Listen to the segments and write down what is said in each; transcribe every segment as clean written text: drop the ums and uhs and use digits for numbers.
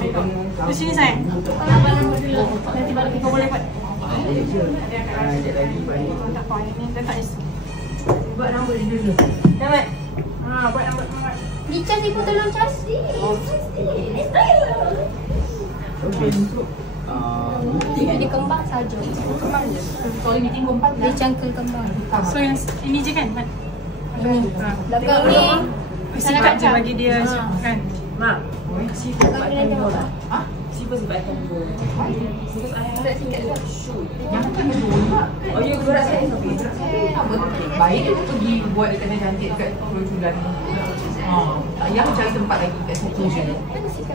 makeup. Tu sini sayang. Apa nombor dulu? Nanti balik kau boleh buat. Tak apa, ini letak di sini. Buat nombor dia dulu. Dapat. Buat nombor. Dicas ibu tolong cas. Tidak di kembang saja. Kembang je. Kalau ini tinggal 4 Dia cangkul kembang. So yang ini je kan, Mat? Ini. Belakang ni. Sikat je bagi dia kan. Mak, siapa buat tempo lah? Siapa sebab tempo? Because I have shoot. Yang kan kedua mak. Oh ya, kedua rasa apa? Baik dia pergi buat dekat cantik dekat Pulau Culan. Yang cari tempat lagi kat situ je.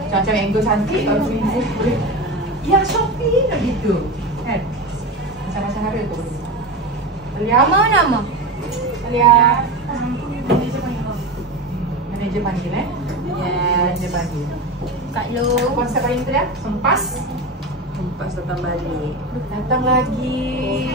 Macam angle cantik kalau swimming boleh. Ya, Shopee lah gitu. Kan? Macam-macam harga tu boleh. Nama. Alia. Manager panggil Manager panggil. Kak Lo. Puas kat payung tu dah? Sempas datang balik. Datang lagi.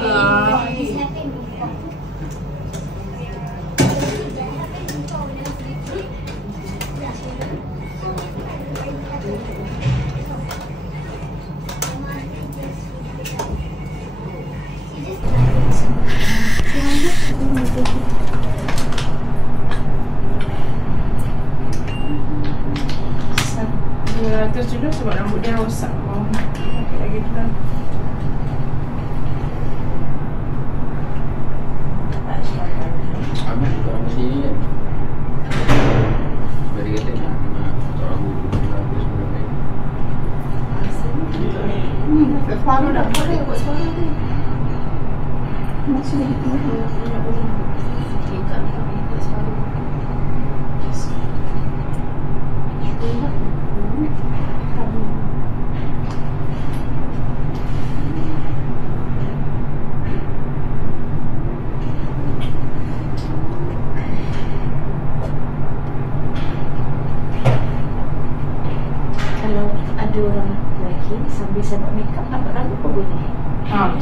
Terus juga sebab rambut dia rosak. Okey lagi tu lah. Amat kat orang sini kan. Sebab dia kata nak potong rambut dulu apa sebagainya. Separuh dah boleh buat separuh tu. Masih lagi tengah. Kalau ada orang lelaki sambil saya buat makeup nak buat rambut pun boleh.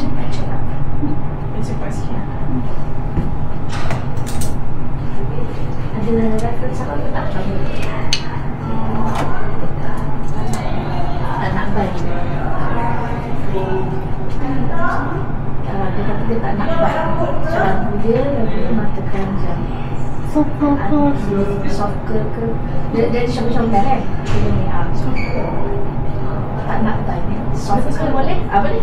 Cepat-cepat. Cepat sikit. Ada reference apa tak rambut? Tak nak band. Dia kata dia tak nak band. Rambut dia rambut mata keranjang. Soft ke dia syok-syok kan? Soft tak nak band. Soft ke boleh? Boleh.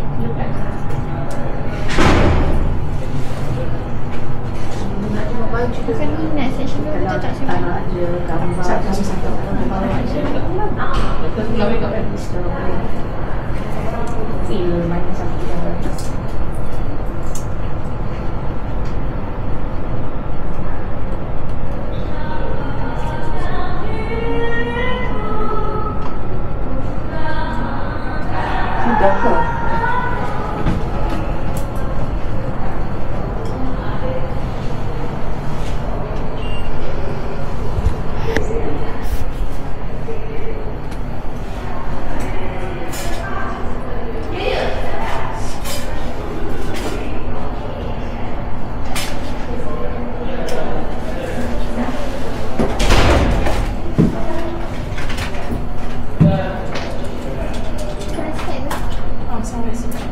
Baju tu kan minat section tu Kalau tak ada gambar satu-satu bawa je. Betul kalau makeup artist kalau boleh feel mana satu yang sudah ke? Sampai sini.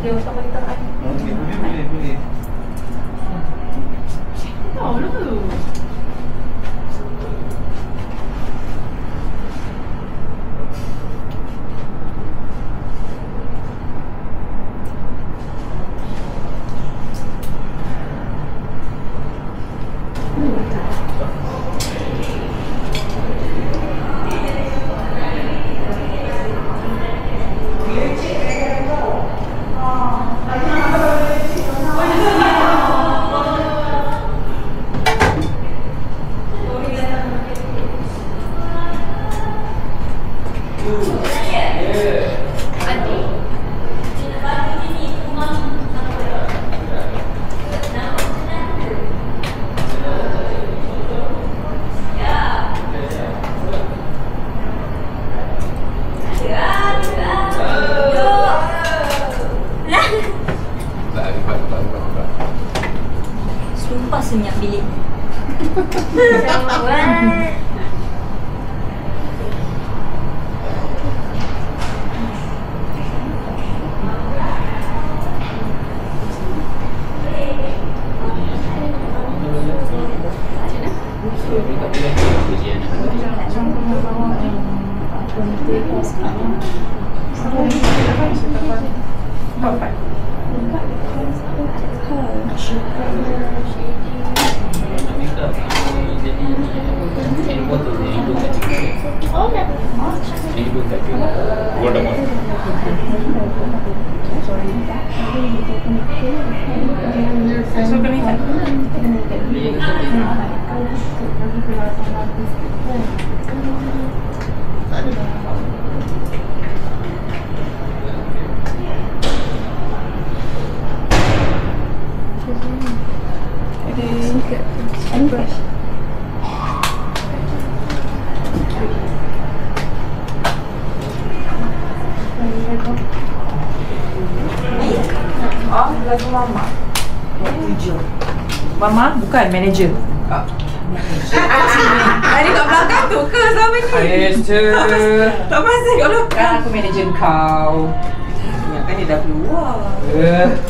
Dia usah beritahu kan? Boleh. Tahu lah. bilik. Oh, lagu Mama. Mama bukan manager. Ada kat belakang tu ke sama ni? Tak pasal kat belakang. Aku manager kau. Ingatkan dia dah keluar.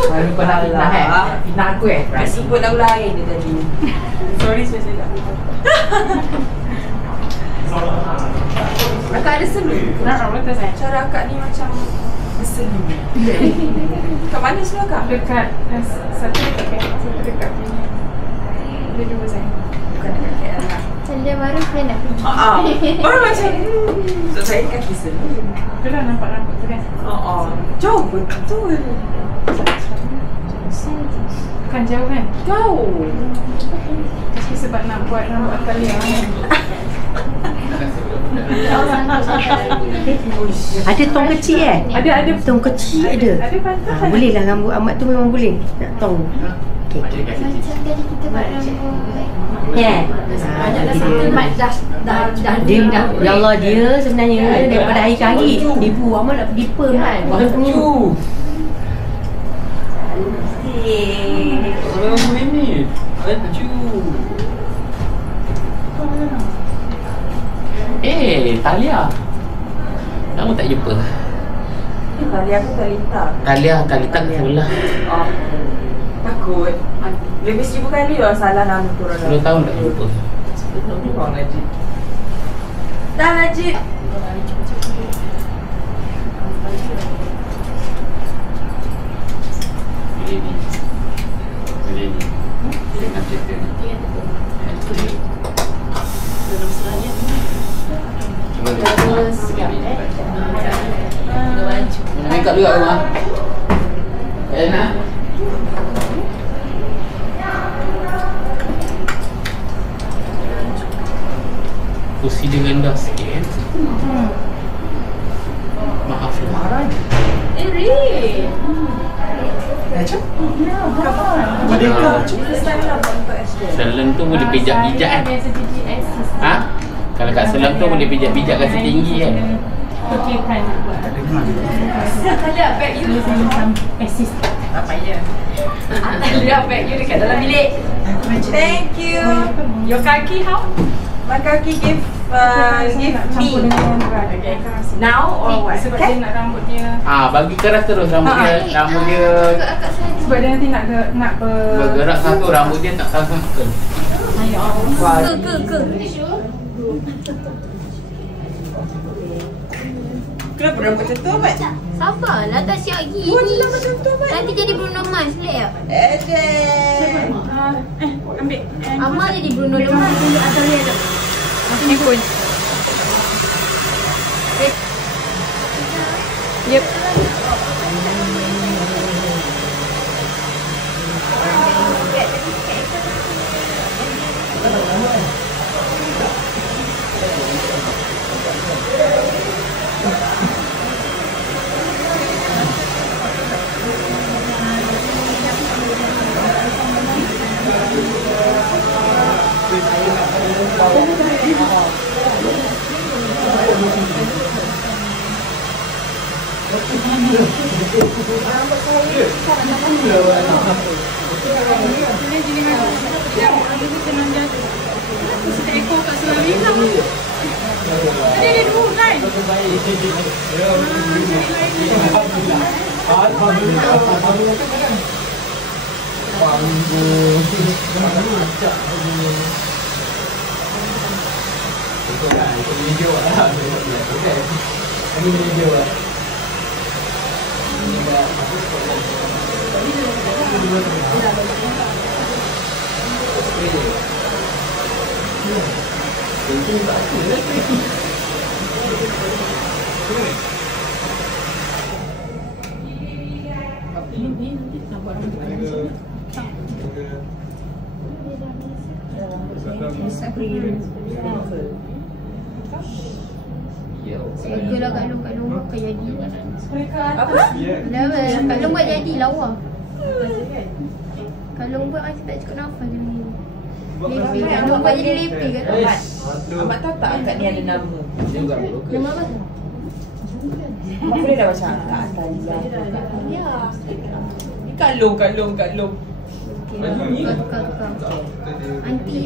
Baru kau nak fitnah fitnah aku Nak sebut lagu lain dia tadi. Sorry saya tak. Akak ada selu. Betul saya. Cara akak ni macam berselu. Kat mana selu akak? Dekat satu dekat KL, satu dekat sini. Ada dua saya. Bukan dekat KL lah. Dia baru saya nak pergi. Baru macam so saya kaki selu. Itulah nampak rambut tu kan. Jauh betul. Bukan jauh kan? Jauh. Tapi sebab nak buat rambut Atalia kan. Ada tong kecil Ada tong kecil ada. Ada pantas. Boleh lah rambut Ahmad tu memang boleh. Nak tong. Okey. Macam tadi kita buat rambut. Ya. Ya Allah dia sebenarnya daripada hari ke hari ibu Ahmad nak pergi perm kan. Baju. Orang ini. Baju. Talia. Lama tak jumpa. Tali aku Talita. Talita ke sebelah. Takut. Lebih 1000 kali dah salah nama tu orang. 10 tahun tak jumpa. 10 tahun ni orang Najib. Dah Najib. Boleh ni. Dengan cerita ni. Make up juga rumah. Enak. Kursi dia rendah sikit. Maaf lah. Eri. Macam? Merdeka. Salon tu boleh pijak-pijak kan? Ha? Kalau kat salon tu boleh pijak-pijak kasi tinggi kan? Okey kan nak buat. Lihat bag you. Assist. Tak payah. Lihat bag you dekat dalam bilik. Thank you. Your kaki how? My kaki give me. Okay. Now or what? Sebab dia nak rambut dia. Bagi keras terus rambut dia. Rambut dia Sebab dia nanti nak bergerak satu, rambut dia tak tahan ke. Ke. Kenapa rambut macam tu, Mat? Sabarlah, tak siap lagi. Nanti jadi Bruno Mars pula ya? ambil. Amal jadi Bruno Mars. Ini pun. Yep. dia senang jatuh. Kenapa si ekor kat sebelah hilang? Tadi ada dua kan? Segalah Kak Long buat jadi. Apa? Dah Kak Long buat jadi lawa. Kak Long buat macam tak cukup nafas dia ni. Lepi Kak Long buat jadi lepi kat Ahmad. Ahmad tahu tak akak ni ada nama? Dia juga broker. nama apa? Mak boleh dah macam tak Atalia. Ya. Ni Kak Long. Tukar. Anti.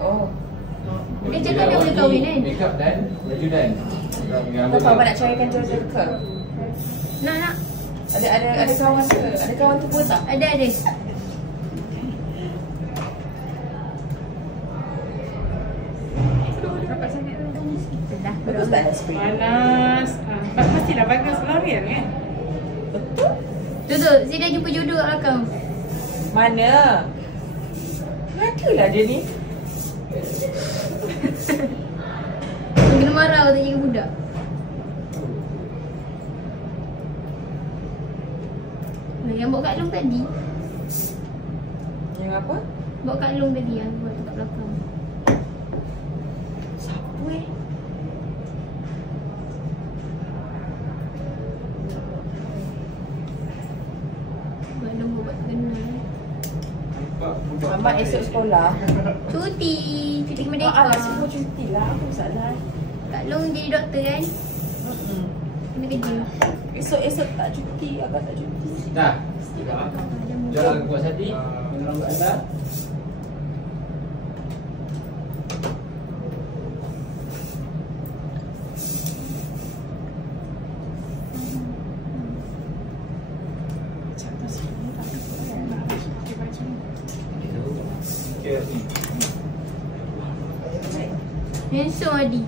Oh. Dia cakap dia boleh kahwin kan? Makeup dan baju dan. Kau tahu Abang nak carikan jodoh ke? Nak. Ada kawan ke? Ada kawan tu pun tak? Ada. Bagus tak spray? Panas. Pastilah bagus L'Oreal kan? Betul? Duduk, sini dah jumpa jodoh kat belakang. Mana? Adalah dia ni. Kena marah kalau tak jaga budak. Yang bawa Kak Long tadi. Yang apa? Bawa Kak Long tadi yang buat kat belakang. Siapa Kak Long buat kenal. Ahmad esok sekolah. Cuti Merdeka. Nak semua cuti lah. Apa masalah? Kak Long jadi doktor kan? Kena kerja. Esok tak cuti. Agak tak cuti. Dah. Jangan buat hati. Jangan buat anda. Handsome Adi.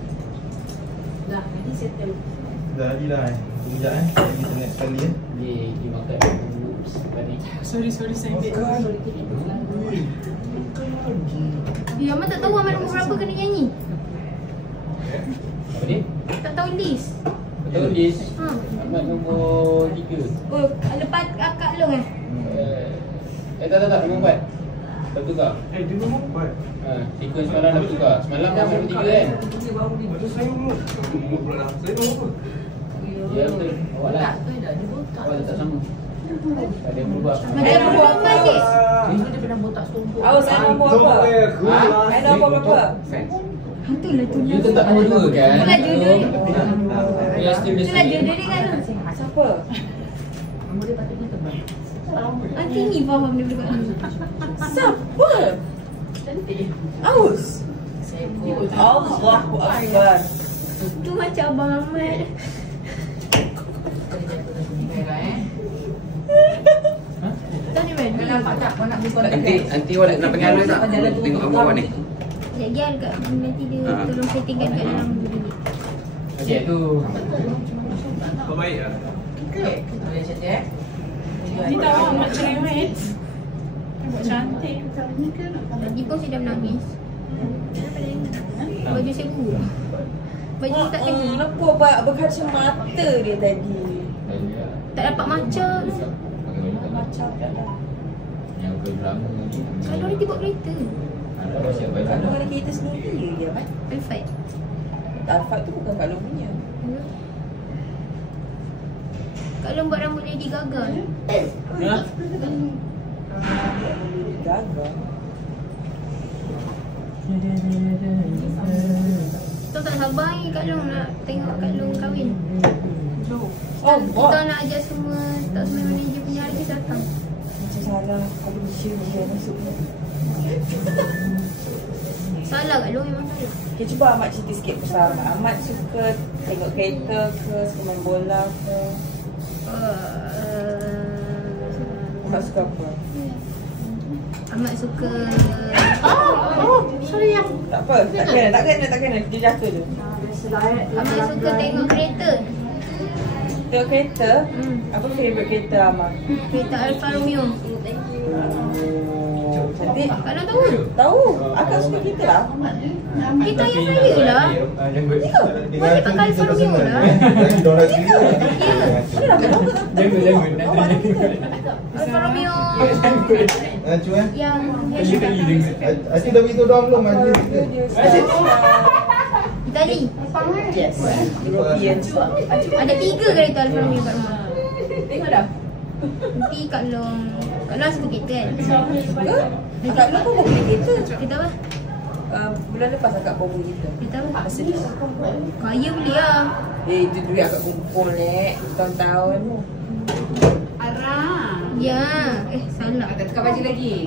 Dah, nanti settle. Dah Adi lah Tunggu sekejap Lagi tengok sekali Dia makan tadi. Sorry saya ambil. Ahmad tak tahu Ahmad nombor berapa kena nyanyi. Apa dia? Tak tahu list. Betul Liz. Ha. Ahmad nombor 3. Oh, lepas Kak Long eh? Tak, nombor 4. Dah tukar. Dia nombor 4 Sequence semalam dah tukar. Semalam dah nombor 3 kan? Itu saya nombor pula dah Saya nombor Ya betul. Awak lah. Awak tak sama. Ada yang berubah. Ada nombor apa lagi? Dia pernah botak setumpuk. Awak saya nombor apa? Saya nombor berapa? Itulah tu. You tetap nombor 2 kan? Itulah jodoh dia. You are still the Itulah same. jodoh dia kan? Siapa? Nombor dia patutnya tebal. Nanti ni faham dia buat ni. Siapa? Cantik. Aus. Sekor. Allahu Akbar. Tu macam Abang Ahmad. Tahu ni Kau mana? nampak tak? Kau nak buka Nanti awak nak pengaruh tak? Tengok abang awak ni. Sekejap gian kat nanti dia tolong settingkan kat dalam bilik. Okey tu. Kau baik lah Okay. Boleh cantik eh? Ni tahu Ahmad cerewet. Dia buat cantik. Lagi pun sudah menangis. Baju saya buruk. Baju tak kena. Kenapa berkacamata dia tadi? Tak dapat macam. Macam tak ada. Yang drama ni. Kalau dia tengok kereta. Kalau ada kita sendiri je dia kan? Perfect. Alfa tu bukan Kak Long punya. Kak Long buat rambut Lady Gaga. Gagal. Tahu tak sabar ni Kak Long nak tengok Kak Long kahwin. Oh, Kita nak ajak semua, tak semua manager punya artis datang. Macam salah competition dia masuk. Salah kat lu memang salah. Okay, cuba Ahmad cerita sikit pasal Ahmad suka tengok kereta ke, suka main bola ke? Ahmad suka apa? Ahmad suka Sorry yang tak apa, tak kena dia jatuh je. Ahmad suka tengok kereta. Tengok kereta? Apa favourite kereta Ahmad? Kereta Alfa Romeo. Cantik. Kak Long tahu? Tahu, akak suka kereta lah. Kereta yang raya lah. Boleh pakai Alfa Romeo lah. Ya. Alfa Romeo yang Asyik dah beritahu dah belum majlis kita? Itali. Yes. European. Ada 3 kereta Alfa Romeo kat rumah. Tengok dah. Nanti Kak Long suka kereta kan? Suka? Kak Long pun beli kereta. Kereta apa? Bulan lepas akak bawa kereta. Kereta apa? Mercedes. Kaya boleh lah. Itu duit akak kumpul tahun-tahun. Arang. Ya. Salah. Tak tukar baju lagi.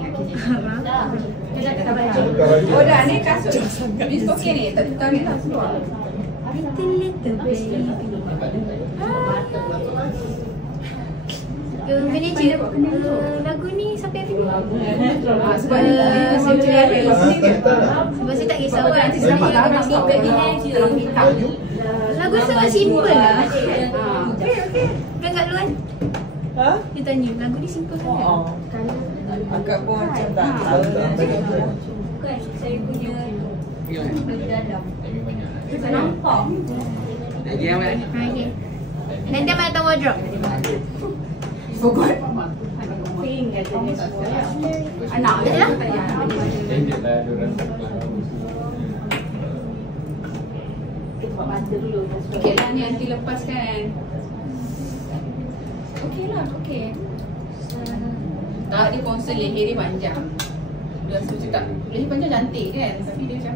Oh dah ni Kasut. Ni okey ni. Tak tukar ni tak keluar. Little baby. Manager, lagu ni siapa yang pilih? Sebab saya cari sebab saya tak kisah awak nanti saya lagu simple ni lagu sangat simple lah. Okey. Kan Kak Luan? Ha? Dia tanya, lagu ni simple kan? Akak pun macam tak tahu. Bukan, saya punya lagu dalam. Banyak. Nampak? Lagi yang mana? Okay. Nanti Abang datang wardrobe. Forgot. Anak dia lah. tak payah. Lanjut lah diorang tak Okey lah ni nanti lepaskan. Okey lah, okey. Tak, dia concern leher dia panjang. Dia rasa cakap, leher panjang cantik kan? Tapi dia macam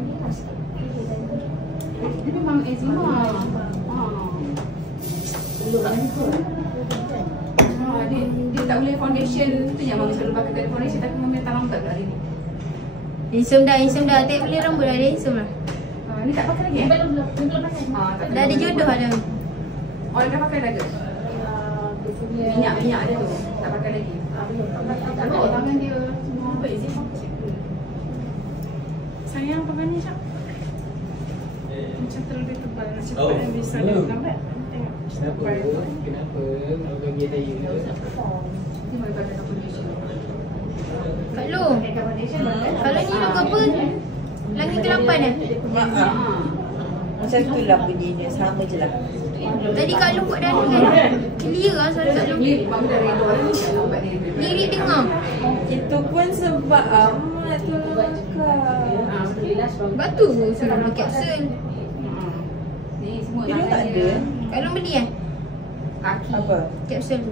dia memang eczema. Dia tak boleh foundation tu yang Mami selalu pakai foundation tapi Mami tak lambat hari ni. Handsome dah. Tak boleh rambut dah, handsome lah. Ni tak pakai lagi eh? Belum pakai. Dah ada jodoh dah. Oh, dah pakai dah ke? Minyak dia tu. Tak pakai lagi. Nampak tangan dia semua apa eczema. Sayang pakai ni Syak. Macam terlalu tebal. Macam tak yang bisa lambat. Kenapa? Kalau bagi saya Dia boleh pakai foundation. Kak Long, kalau ni lagu apa? Langit ke-8 eh? Macam itulah bunyinya, sama je lah. Tadi Kak Long buat dah kan? Clear lah suara Kak Long. Mami dah redo hari ni lambat dia. Lirik dengar. Itu pun sebab Ahmad tu Batu suruh beli kapsul. Ni semua Dia tak ada. Kak Long beli eh? Kaki. Apa? Kapsul tu.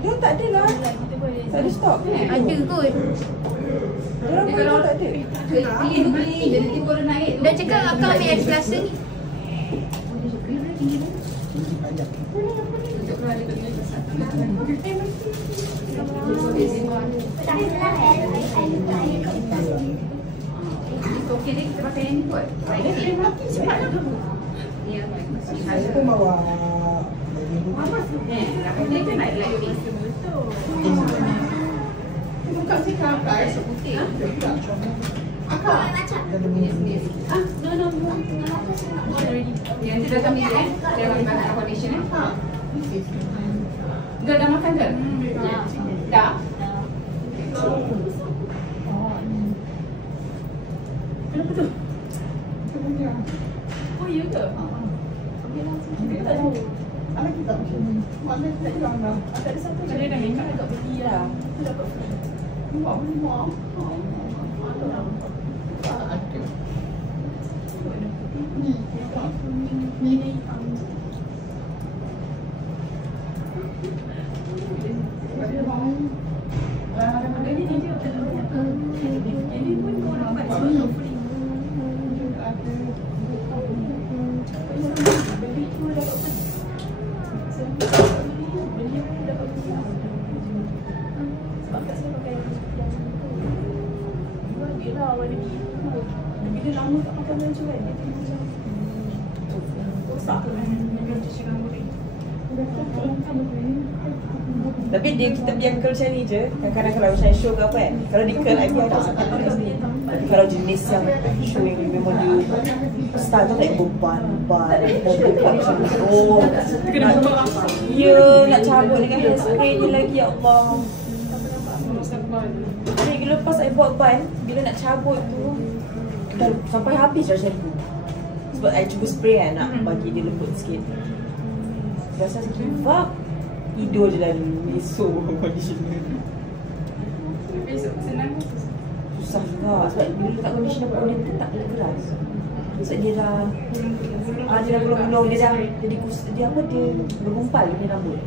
Dia tak ada lah. Tak ada stok. Ada kot. Dia kalau tak ada. Beli jadi tiba dia naik tu. Dah cakap akak ambil yang selasa ni. Okey ni kita pakai yang ni kot. Cepat lah. Ni apa? Saya pun bawa Dia kan nak lagi. Buka sikap kat esok putih. Akak No. Yang dia dah kami dia makan foundation Dah makan ke? Dah. Kenapa tu? Oh ya ke? Kita tak tahu. anak kita macam ni. Mana kita hilang dah. Ada satu Dia dah minta dekat beli lah. buat rumah. Ni. dia lama tak makan baju kan. Dia tengok macam rosak. Tapi dia kita biar curl macam ni je. Kadang-kadang kalau macam show ke apa kan, kalau di curl I biar macam ni. Tapi kalau jenis yang show yang memang dia style tu like beban. Oh, ya nak cabut dengan hairspray ni lagi, ya Allah. Jadi lepas I buat ban, bila nak cabut tu dah sampai habis dah shampoo. Sebab I cuba spray kan, nak bagi dia lembut sikit. Rasa give up. Tidur je lalu, esok conditioner. Besok senang. Susah juga sebab bila letak conditioner pun dia tetap keras. Sebab dia dah dia dah gulung-gulung, dia dah jadi dia apa, dia bergumpal dia punya rambut.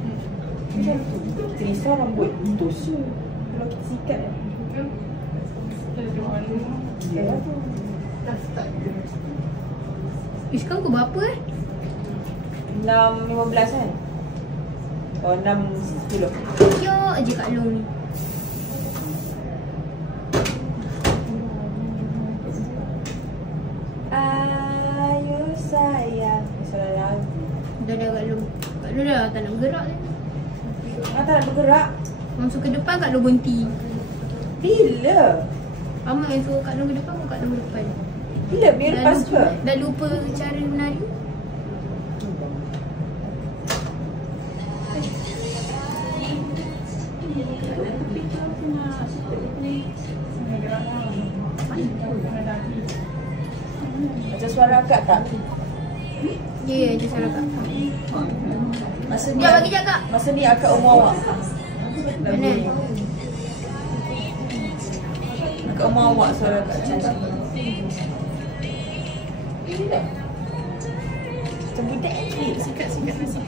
Macam tu. Kita risau rambut putus je. Kalau kita sikat kan. Ya lah tu. Sekarang kau berapa 6.15 kan? Oh 6.10. Yo aje Kak Long ni. Ayo sayang. Salah lagu. Dah Kak Long. Kak Long dah tak nak bergerak ni. Tak nak bergerak. Masuk ke depan Kak Long berhenti. Bila? Amat yang suruh Kak Long ke depan, Kak Long ke depan. Bila? Bila lepas ke? Dah lupa cara menari. Macam suara akak tak? Ya, je suara Kak. Masa ni Sekejap bagi je Kak. Masa ni akak umur awak? Mana? Akak umur awak suara akak macam ni. Macam budak ni. Sikat nasi.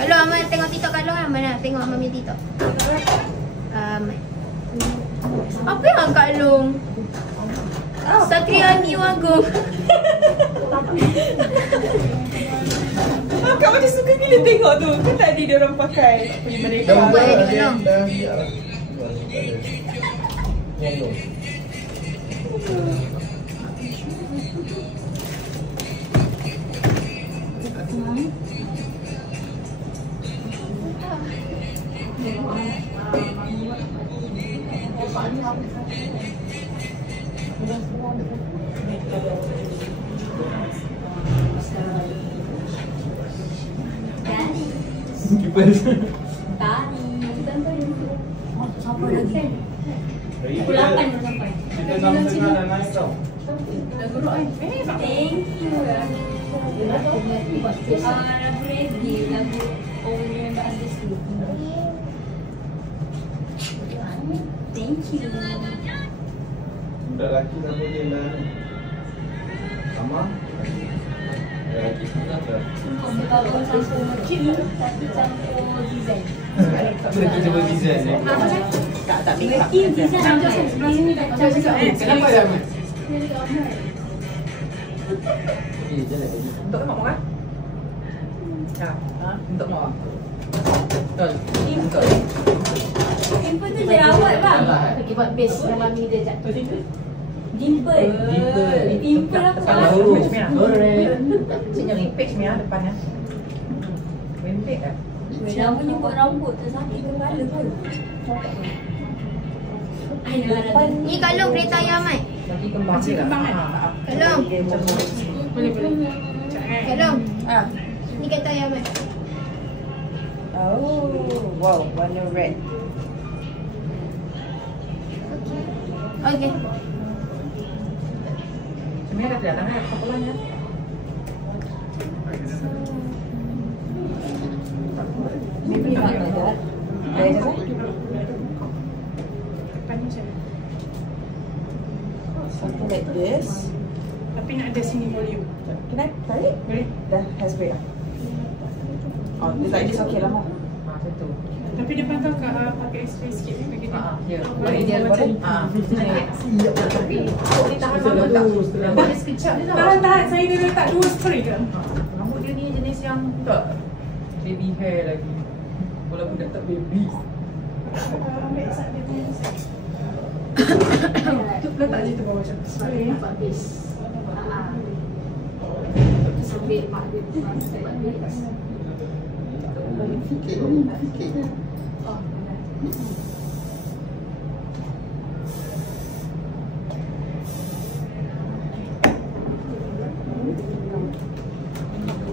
Kalau Amal tengok TikTok Kak Long lah. Mana tengok Amal punya TikTok. Amal. Apa yang Kak Long? Satria Niwagung. Akak macam suka gila tengok tu. Kan tadi dia orang pakai punya mereka. Buat dia Kak Long. Sampai lagi. Pukul 8 dah sampai. Kita sama-sama dah naik tau. Thank you. Lagu reggae, lagu All Remember Us This Week. Thank you. Budak lelaki nama dia lah ni. Sama? Lelaki sama tak? Kalau campur kecil tapi campur design. Tak boleh kita berdesign ni. Tak make up. Kenapa ya, Mat? Untuk mak makan? Untuk mak. Betul. Dimple tu jerawat bang. Pergi buat base yang mami dia jatuh. Dimple. Dimple apa? Cik yang rempik sebenarnya depannya. Rempik kan? Lama nyumbuk rambut tersakit kepala pun. Ni Kak Long kereta ayah Amat. Lagi kembang je lah. Kak Long. Boleh. Kak Long. Ni kereta ayah Amat. Oh, wow, warna red. Okay. Sebenarnya dah datang kan? Apa lah ya? Maybe not like that. Like that? Something like this. Tapi nak ada sini volume. Can I tarik? Boleh. Dah hairspray lah. Oh, dia like this okay lah. macam tu. Tapi depan tu pakai spray sikit ni bagi dia. Ya. Boleh dia boleh. Siap tapi ni tahan lama tak? Boleh sekejap je tak? Tahan, saya dia letak 2 spray ke? Rambut dia ni jenis yang tak baby hair lagi. Walaupun dah tak baby. Ambil sat dia punya. Tu letak je tu bawah macam spray. Nampak base. Sebab mak dia sebab base.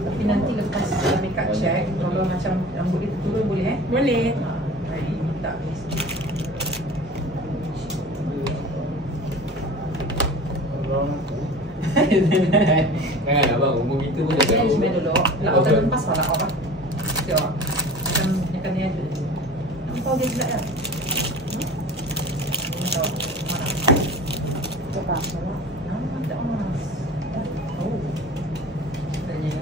Tapi nanti lepas makeup check, kalau macam rambut dia turun boleh Boleh. Hari minta base. Jangan abang, umur kita pun dah Dia tahu. ni dulu. Lah orang lepas lah apa? Siapa? Macam ni ada. Nampak dia gelap ya? Tahu. Mana? Cepat. Nama tak mas. Oh. Tanya.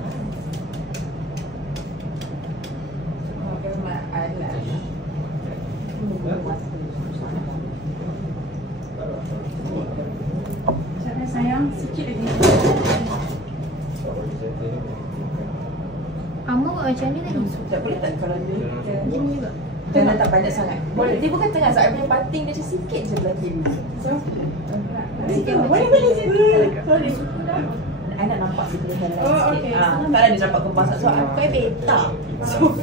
Pakai mat eyelash. Macam sayang sikit lagi. Kamu macam ni tadi? Tak boleh tak kalau dia Macam ni juga. Jangan tak banyak sangat. Boleh. Dia bukan tengah saya punya pating dia macam sikit je belah kiri. Boleh je. Sorry. I nak nampak dia punya hair Oh, sikit. okey. Tak ada dia dapat kepas. So aku petak. So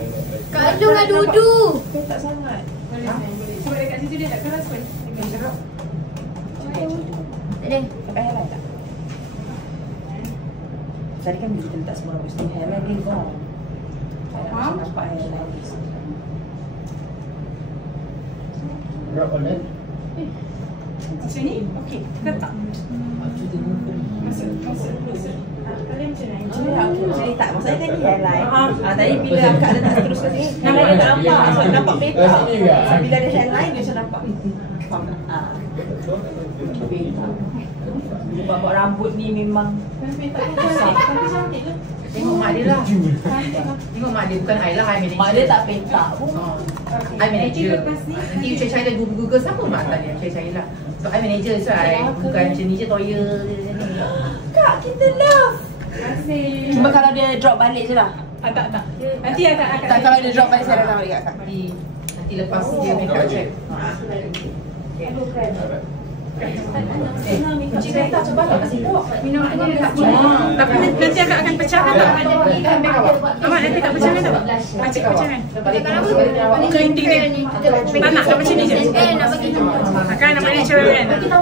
Kak Adung nak duduk. petak sangat. Boleh sayang, boleh. Sebab dekat situ dia tak keras pun. Dengan jeruk. Tak ada. Pakai hairline tak? Tadi kan kita letak semua rambut sini. Hairline dia gone. Saya nak nampak hairline dia. Berapa ni? Macam ni? Okey. Letak. Masuk. Kalian macam ni. Macam ni tak. Maksudnya kan ni hairline. Tadi bila akak letak teruskan sini, hairline dia tak nampak. Sebab nampak petak. So bila ada hairline dia macam nampak. Faham tak? Petak. Sebab buat rambut ni memang susah. Tengok mak dia lah. Tengok mak dia, bukan I lah, I manager. Mak dia tak petak pun. I manager. Nanti you cari-cari dah Google siapa mak tanya, cari-cari lah. So I manager, so I bukan macam ni je toya. Kak, kita love. Terima kasih. Cuma kalau dia drop balik je lah. Tak. Nanti akak Tak, kalau dia drop balik saya datang balik kat Kak. Nanti lepas ni dia makeup check. Aduh keren. Kunci kereta coba tak kasi kau. minum air tak tapi nanti akak akan pecahkan tak? Awak nanti tak pecahkan tak? Acik pecahkan. Kerinting dia. Tak nak macam ni je. Nak bagi tu. Akak nak balik cerah kan? Kita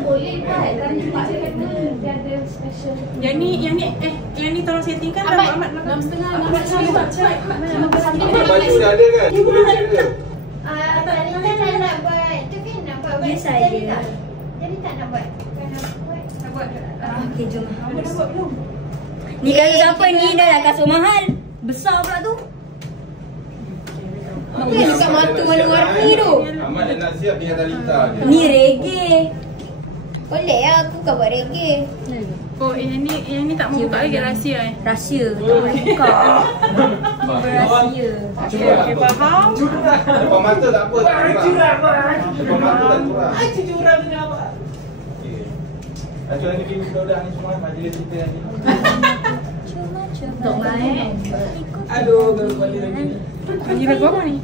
boleh buat tapi mak dia kata dia ada special. Yang ni tolong settingkan dah Ahmad. 6.30. Baju dah ada kan? Tadi kan nak buat tu kan nak buat Biasa jadi je. tak? Jadi tak nak buat. Kan nak buat. Okey, jom. Kamu dah buat belum? Ni kasut siapa ni? Dah lah kasut mahal. Besar pula tu. Apa yang dekat mata warna-warni tu? Ahmad nak siap dengan Talita je. Ni reggae. Boleh lah, aku bukan buat reggae. Oh, yang ni tak mau buka lagi rahsia eh. Rahsia, tak boleh buka. Rahsia. Okey, faham? Depan mata tak apa, tak curang. Depan mata tak curang. Curang tu apa? Acuk nanti pergi budak ni semua, majlis kita nanti. Tok main. Aduh, balik lagi. Nyanyi lagu apa ni?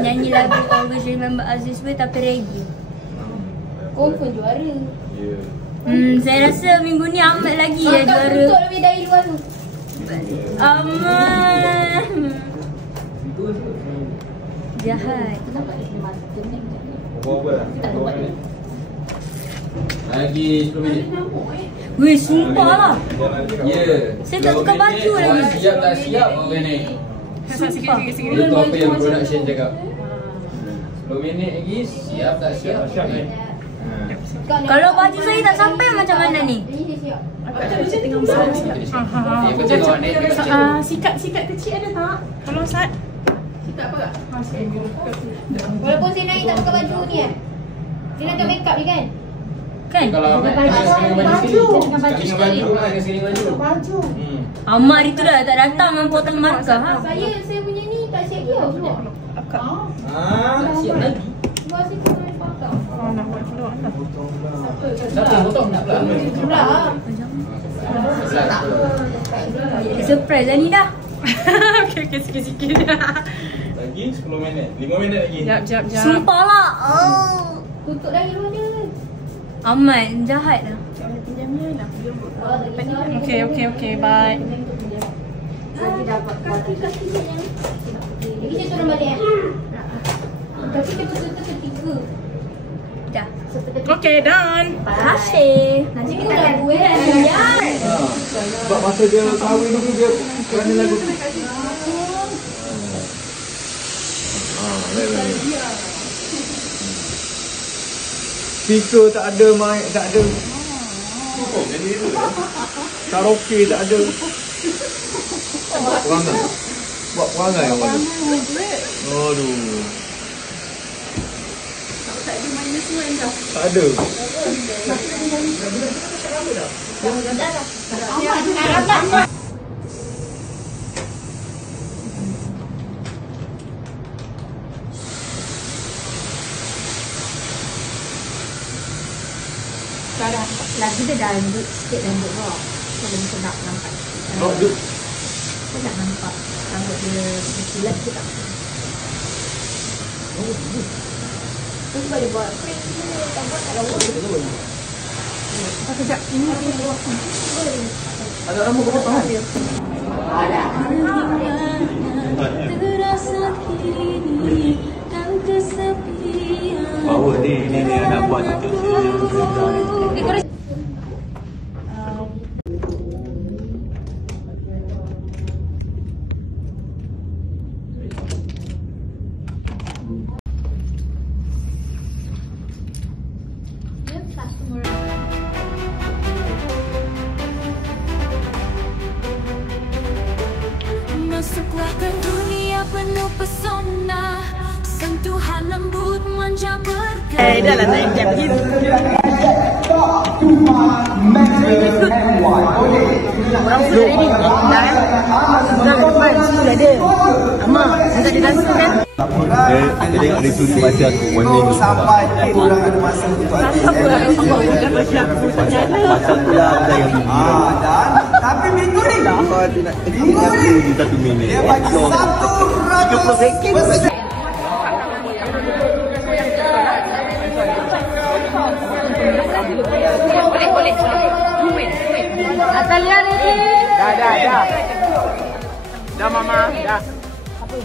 Nyanyi lagu Always Remember Aziz Way tapi reggae. Confirm juara. Ya. Saya rasa minggu ni Ahmad lagi ya juara. Untuk lebih dari luar tu. Ahmad. Jahat. Over lah. Lagi 10 minit. Weh, sumpah lah. Ya. Saya tak tukar baju lagi. Siap tak siap organik. Sikit. Itu apa yang production cakap. 10 minit lagi. Siap tak siap organik. Kalau baju saya tak sampai macam mana ni? Sikat kecil ada tak? Tolong Sat. Sikat apa tak? Walaupun saya naik tak pakai baju ni kan? Dia nak make up ni kan? Kan? Kalau Baju. Amat hari tu dah tak datang nampak tengah markah. Saya punya ni tak siap dia pula. Tak siap lagi. Buat situ boleh pakai. Nak buat dulu. Siapa yang potong nak pula? Surprise dah ni dah. Okey, sikit-sikit. Lagi 10 minit. 5 minit lagi. Jap. Sumpah lah. Tutup lagi rumah dia. Amat jahat dah. Okey, bye. Lagi dapat kaki-kaki yang. Lagi saya turun balik Tapi dia betul-betul ketiga. Dah. Okey, done. Terima kasih. Nanti kita dah buat ya. Sebab masa dia kahwin dulu dia kerana lagu tu. Speaker tak ada, mic tak ada. Karaoke tak ada. Perangai. Buat perangai awak tu. Aduh. Tak ada. Lagi dia dah lembut sikit rambut kau. Kau belum sedap nampak. Kau tak nampak rambut dia berkilat ke tak? Terus boleh buat frame ni, tak buat tak lawa. Sekejap. Ini Ada rambut kau potong kan? Power ni nak buat untuk Masuklah ke dunia penuh pesona, sentuhan lembut manja bergaya. dah lah naik jam gitu. Orang sudah ready. Dah korban, sudah ada. Amak, tak ada dansa kan? Dia tengok dia suri mata aku. Warna ni sampai pulang ada masa untuk macam pula ada yang dan tapi minggu ni minggu ni 1 minit dia bagi 30 second. Boleh. Natalia ready? Dah. Dah mama, dah. Apa?